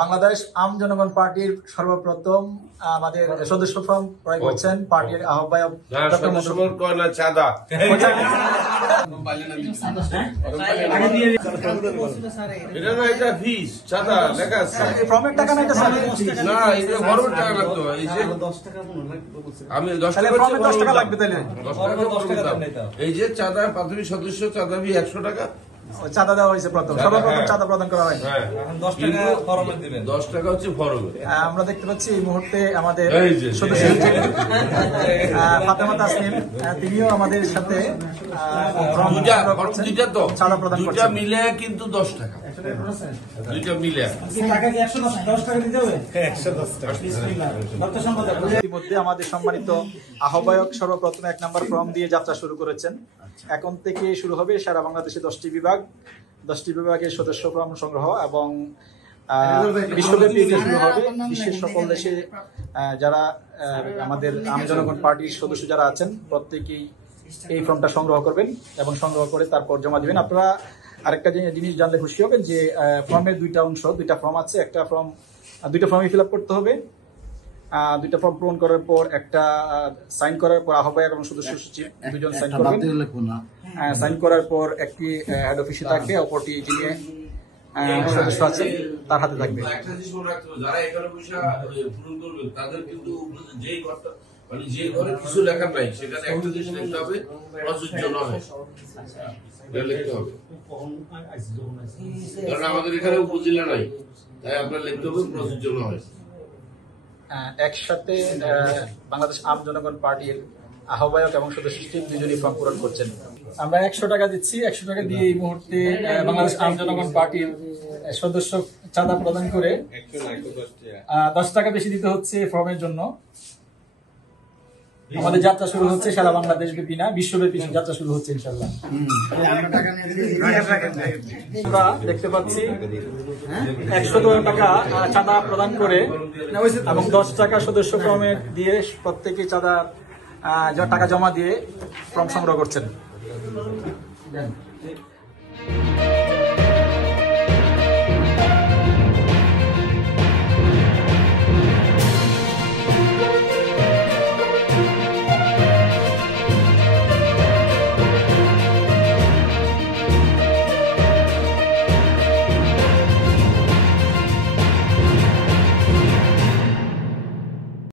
বাংলাদেশ আম জনগণ পার্টির সর্বপ্রথম আমাদের সদস্য ফর্ম ক্রয় করছেন পার্টির আহ্বায়ক চাঁদা এটা না, এটা ফিস চাঁদা লেখা আছে। ফর্মের টাকা না এটা স্যার? না, এটা ফর্মের টাকা লাগতো। এই যে আমি 10 টাকা 10 টাকা লাগবে তাহলে। 10 টাকা এই যে চাঁদা প্রাথমিক সদস্য চাঁদা ফি 100 টাকা চাঁদা দেওয়া হয়েছে প্রথম, সর্বপ্রথম চাঁদা প্রদান করা হয়। 10 টাকা ফরমে দিবেন, 10 টাকা হচ্ছে ফরমে। আমরা দেখতে পাচ্ছি এই মুহূর্তে আমাদের সদস্য ফাতেমা তাসনিম, তিনিও আমাদের সাথে চাঁদা প্রদান করছেন। দুইটা মিলে কিন্তু 10 টাকা, দুইটা মিলে ইতিমধ্যে আমাদের সম্মানিত আহ্বায়ক সর্বপ্রথম 1 নম্বর ফর্ম দিয়ে যাত্রা শুরু করেছেন। এখন থেকে শুরু হবে সারা বাংলাদেশে 10টি বিভাগের সদস্য ফর্ম সংগ্রহ এবং বিশ্বব্যাপী শুরু হবে। বিশ্বের সকল দেশে যারা আমাদের আম জনগণ পার্টির সদস্য যারা আছেন প্রত্যেকেই এই ফর্মটা সংগ্রহ করবেন এবং সংগ্রহ করে তারপর জমা দিবেন। আপনারা আরেকটা জিনিস জানলে খুশি হবেন যে ফর্মের দুইটা ফর্ম আছে। দুইটা ফর্মই ফিল আপ করতে হবে। দুইটা ফর্ম পূরণ করার পর একটা সাইন করার পর আহ্বায়ক এবং সদস্য সচিব দুজন সাইন করবেন। সাইন করার পর একটি হেড অফিসে থাকবে, অপরটি যিনি সদস্য আছেন তার হাতে থাকবে। যারা এখানে পয়সা পূরণ করবেন তাদের কিন্তু যেই ঘরটা মানে যে ঘরে কিছু লেখা নাই সেখানে একটা জিনিস লিখতে হবে, প্রযোজ্য নয় লিখতে হবে। কারণ আমাদের এখানে উপজেলা নাই, তাই আপনার লিখতে হবে প্রযোজ্য নয়। একসাথে বাংলাদেশ আম জনগণ পার্টির আহ্বায়ক এবং সদস্য সচিব দুজনই ফর্ম পূরণ করছেন। আমরা 100 টাকা দিচ্ছি। 100 টাকা দিয়ে এই মুহূর্তে বাংলাদেশ আম জনগণ পার্টির সদস্য চাঁদা প্রদান করে 10 টাকা বেশি দিতে হচ্ছে ফর্মের জন্য। আমাদের যাত্রা শুরু হচ্ছে সারা বাংলাদেশ ব্যাপী না, বিশ্বব্যাপী যাত্রা শুরু হচ্ছে ইনশাল্লাহ। আমরা দেখতে পাচ্ছি 100 টাকা চাঁদা প্রদান করে এবং 10 টাকা সদস্য ফর্মে দিয়ে প্রত্যেকে চাঁদা টাকা জমা দিয়ে ফর্ম সংগ্রহ করছেন।